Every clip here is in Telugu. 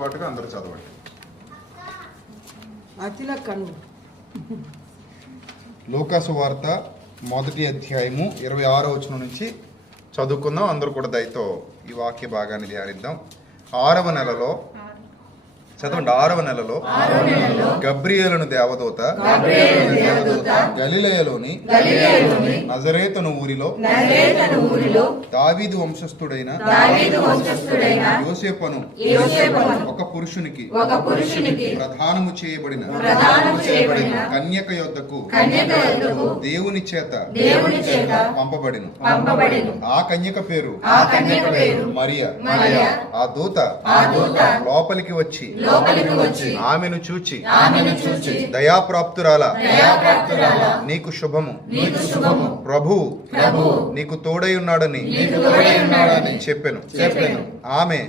పాటుగా అందరూ చదవండి. అతిలక్కను లూకాసు వార్త మొదటి అధ్యాయము ఇరవై ఆరో వచనం నుంచి చదువుకుందాం. అందరూ కూడా దయతో ఈ వాక్య భాగాన్ని ధ్యానిద్దాం. ఆరవ నెలలో చదవండి ఆరవ నెలలో గబ్రియేలును దేవదూత గలిలయలోని నజరేతను ఊరిలో దావీదు వంశస్థుడైన యోసేపను ఒక పురుషునికి ప్రధానము చేయబడిన కన్యక యొద్దకు దేవుని చేత పంపబడిను. ఆ కన్యక పేరు ఆ కన్యక పేరు మరియా. మరియా. ఆ దూత ఆ దూత లోపలికి వచ్చి లోపలికి వచ్చి ఆమెను చూచి ఆమెను చూచి దయాప్రాప్తురాల దయాప్రాప్తురాల నీకు శుభము. నీకు శుభము. ప్రభు ప్రభు నీకు తోడై ఉన్నాడని నీకు తోడై ఉన్నాడని చెప్పెను. చెప్పెను. ఆమె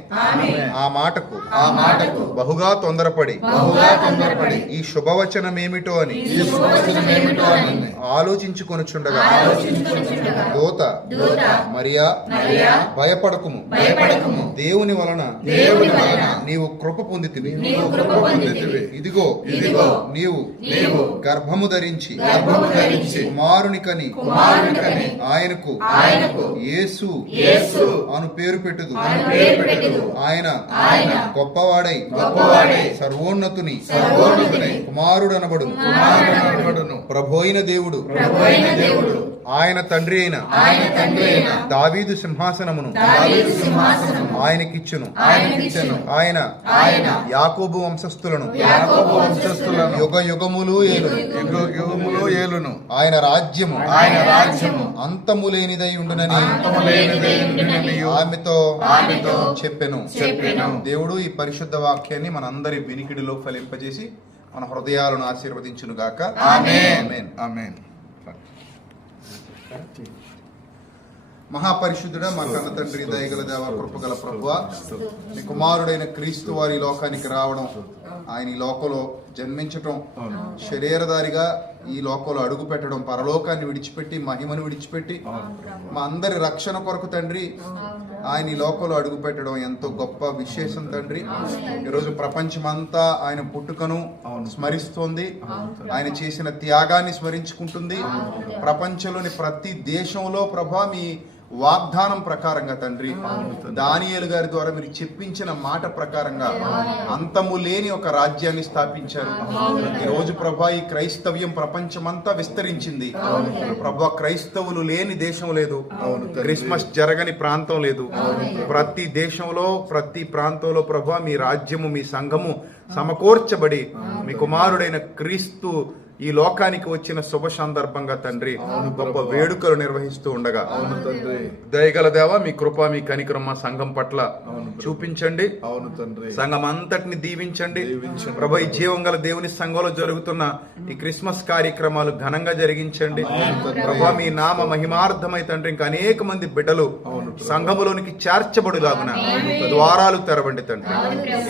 ఆ మాటకు ఆ మాటకు బహుగా తొందరపడి బహుగా తొందరపడి ఈ శుభవచనమేమిటో అని ఈ శుభవచనమేమిటో అని ఆలోచించుకొనుచుండగా ఆలోచించుకొనుచుండగా దూత దూత మరియా మరియా భయపడకుము. భయపడకుము. దేవుని వలన దేవుని వలన నీవు కృప పొందితివి. నీవు కృప పొందితివి. ఇదిగో ఇదిగో నీవు నీవు గర్భము ధరించి గర్భము ధరించి కుమారుని కని కుమారుని కని ఆయనకు ఆయనకు యేసు యేసు అను పేరు పెట్టుదు అను పేరు పెట్టుదు. ఆయన ఆయన గొప్పవాడై గొప్పవాడై సర్వోన్నతుని సర్వోన్నతుని కుమారుడు అనబడును కుమారుడనబడును. ప్రభోయిన దేవుడు ప్రభువైన దేవుడు ఆయన తండ్రి అయిన ఆయన తండ్రి అయిన దావీదు సింహాసనమును ఆయనకిచ్చును. ఆయన ఆయన యాకోబు వంశస్థులను యాకోబు వంశస్థులను యుగ యుగములు యుగములు ఏలును. ఆయన రాజ్యము ఆయన రాజ్యము అంతము లేనిదై ఉండునని ఆమెతో ఆమెతో చెప్పెను. చెప్పెను. దేవుడు ఈ పరిశుద్ధ వాక్యాన్ని మనందరి వినికిడిలో ఫలింపజేసి మన హృదయాలను ఆశీర్వదించును గాక ఆమేన్. ఆమేన్. మహాపరిశుద్ధుడ మా కన్న తండ్రి దయగల దేవ కృపగల ప్రభువ. మీ కుమారుడైన క్రీస్తు వారి లోకానికి రావడం ఆయన ఈ లోకంలో జన్మించటం శరీరధారిగా ఈ లోకంలో అడుగు పెట్టడం పరలోకాన్ని విడిచిపెట్టి మహిమను విడిచిపెట్టి మా అందరి రక్షణ కొరకు తండ్రి ఆయన ఈ లోకంలో అడుగు పెట్టడం ఎంతో గొప్ప విశేషం తండ్రి. ఈరోజు ప్రపంచమంతా ఆయన పుట్టుకను స్మరిస్తోంది. ఆయన చేసిన త్యాగాన్ని స్మరించుకుంటుంది. ప్రపంచంలోని ప్రతి దేశంలో ప్రభా మీ వాగ్దానం ప్రకారంగా తండ్రి దానియేలు గారి ద్వారా మీరు చెప్పించిన మాట ప్రకారంగా అంతము లేని ఒక రాజ్యాన్ని స్థాపించారు. ఈ రోజు ప్రభా ఈ క్రైస్తవ్యం ప్రపంచమంతా విస్తరించింది. ప్రభా క్రైస్తవులు లేని దేశం లేదు. క్రిస్మస్ జరగని ప్రాంతం లేదు. ప్రతి దేశంలో ప్రతి ప్రాంతంలో ప్రభా మీ రాజ్యము మీ సంఘము సమకూర్చబడి మీ కుమారుడైన క్రీస్తు ఈ లోకానికి వచ్చిన శుభ సందర్భంగా తండ్రి గొప్ప వేడుకలు నిర్వహిస్తూ ఉండగా. అవును తండ్రి. దయగల దేవ మీ కృప మీ కనికరం మా సంఘం పట్ల చూపించండి. అవును తండ్రి. సంఘం అంతటిని దీవించండి. దీవించండి. ప్రభు ఈ జీవం గల దేవుని సంఘంలో జరుగుతున్న ఈ క్రిస్మస్ కార్యక్రమాలు ఘనంగా జరిగించండి. ప్రభు మీ నామ మహిమార్థమై తండ్రి ఇంకా అనేక మంది బిడ్డలు సంఘములోనికి చేర్చబడులాగున ద్వారాలు తెరవండి తండ్రి.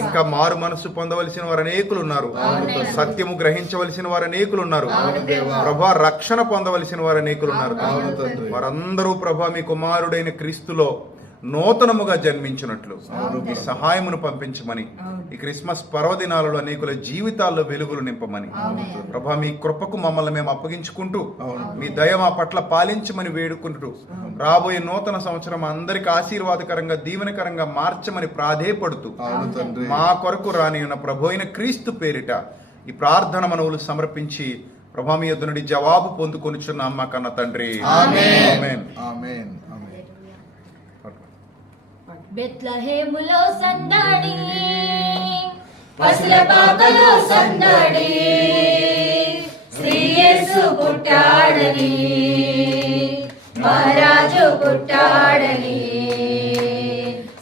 ఇంకా మారు మనసు పొందవలసిన వారు అనేకులు ఉన్నారు. సత్యము గ్రహించవలసిన వారు అనేకులు ఉన్నారు ప్రభా రక్షణ పొందవలసిన వారు అనేకులు ఉన్నారు వారందరూ ప్రభా మీ కుమారుడైన క్రీస్తులో నూతనముగా జన్మించినట్లు మీ సహాయమును పంపించమని ఈ క్రిస్మస్ పర్వదినాలలో అనేకుల జీవితాల్లో వెలుగులు నింపమని ప్రభా మీ కృపకు మమ్మల్ని మేము అప్పగించుకుంటూ మీ దయ మా పట్ల పాలించమని వేడుకుంటూ రాబోయే నూతన సంవత్సరం అందరికి ఆశీర్వాదకరంగా దీవెనకరంగా మార్చమని ప్రాధేయపడుతూ మా కొరకు రాని ఉన్న ప్రభు అయిన క్రీస్తు పేరిట ఈ ప్రార్థన మనవులు సమర్పించి ప్రభా మీ యొద్ద నుండి జవాబు పొందుకొనిచున్న అమ్మ కన్న తండ్రి ఆమేన్. ఆమేన్. ఆమేన్ ఆమేన్ బెత్లహేములో సందడి పసుల పాకలో సందడి శ్రీయేసు పుట్టాడని మహారాజు పుట్టాడని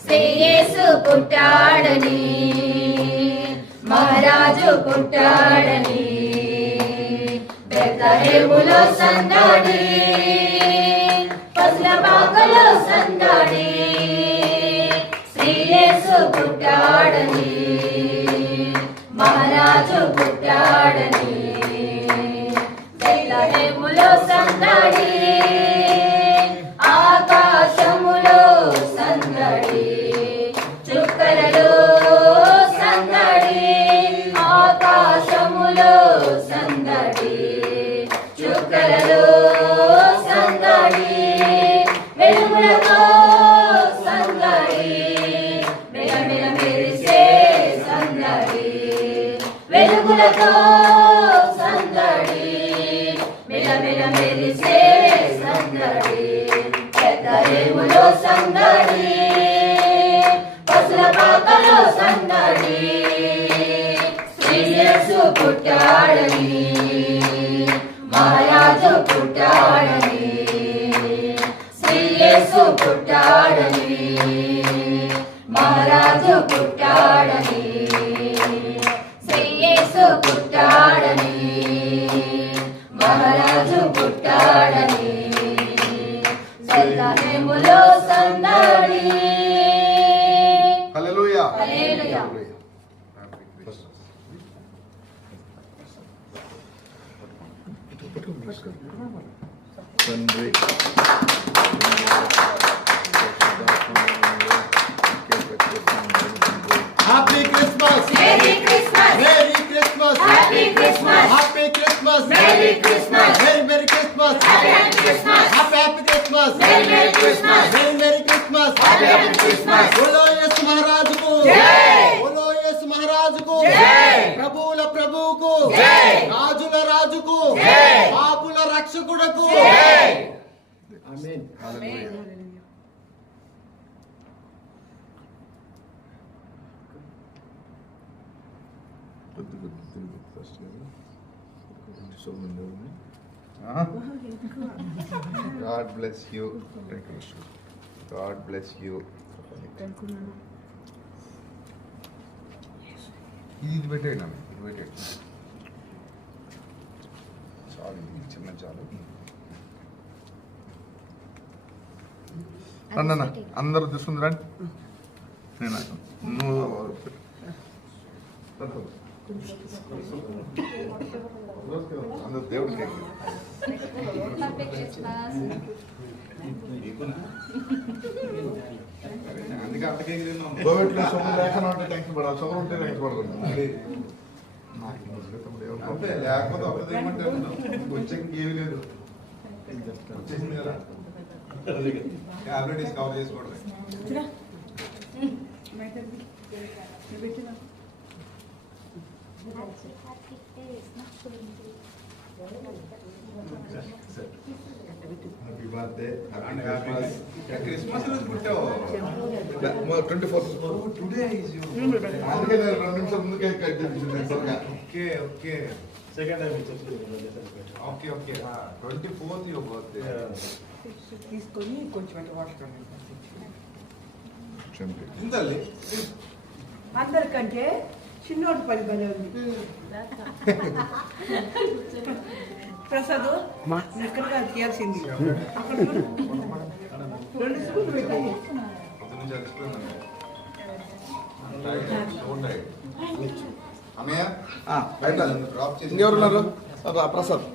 శ్రీయేసు పుట్టాడని రాజు పుట్టాడని బెత్లహేములో సందడి పసుల పాకలో సందడి శ్రీయేసు పుట్టాడని. చుక్కలలో సందడి చుక్కలలో సందడి వెలుగులతో సందడి మెలమెల మెరిసే సందడి వెలుగులతో సందడి మెలమెల మెరిసే సందడి. పుట్టాడని. మహారాజు పుట్టాడని. శ్రీయేసు పుట్టాడని. మహారాజు పుట్టాడని. శ్రీయేసు పుట్టాడని. మహారాజు పుట్టాడని. బెత్లహేములో సందడి ತಂದೆ Happy Christmas! Merry Christmas! Merry Christmas! Happy Christmas! Happy Christmas! Merry Christmas! Merry Merry Christmas! Happy Christmas! Happy Happy Christmas! Merry Merry Christmas! Merry Merry Christmas! Happy Happy Christmas! Bolo Yesu Maharaj ko! Jai! ప్రభువుల ప్రభువుకు జై! రాజుల రాజుకు జై! పాపుల రక్షకుడకు జై! Amen God bless you God ఇది ఇది పెట్టేయండి అమ్మ, ఇది పెట్టేయండి చాలు ఇది చిన్న చాలు. అన్న అందరూ రండి. నేను నువ్వు అందరూ దేవుడికి కోవిడ్లో సొమ్ము లేకుండా ఉంటే టెన్షన్ పడాలి సొమ్ము ఉంటే తమ్ముడు ఏమో అంతే లేకపోతే అప్పుడు ఏమంటారు? వచ్చాక లేదు. వచ్చేసింది కదా. టాబ్లెట్ కవర్ చేసుకోవడమే. హ్యాపీ బర్త్డే క్రిస్మస్ రోజు పుట్టావు twenty fourth today is you అందుకే నేను రెండు నిమిషాల ముందుకే కట్ చేసింది త్వరగా okay okay okay okay twenty fourth your birthday తీసుకొని కొంచెం అంటే వాటర్ కన్నా ఇంతల్లి అందరికంటే చిన్నోటి పని పని ఉంది. ప్రసాద్ ఎక్కడగా తీయాల్సింది. అక్కడ. రెండు స్కూల్ పెట్టి. పొద్దున్న నుంచి అలసిపోయిందండి. Tired, so tired. అన్నయ్య బయట డ్రాప్ చేసి ఇంకెవరున్నారు ప్రసాద్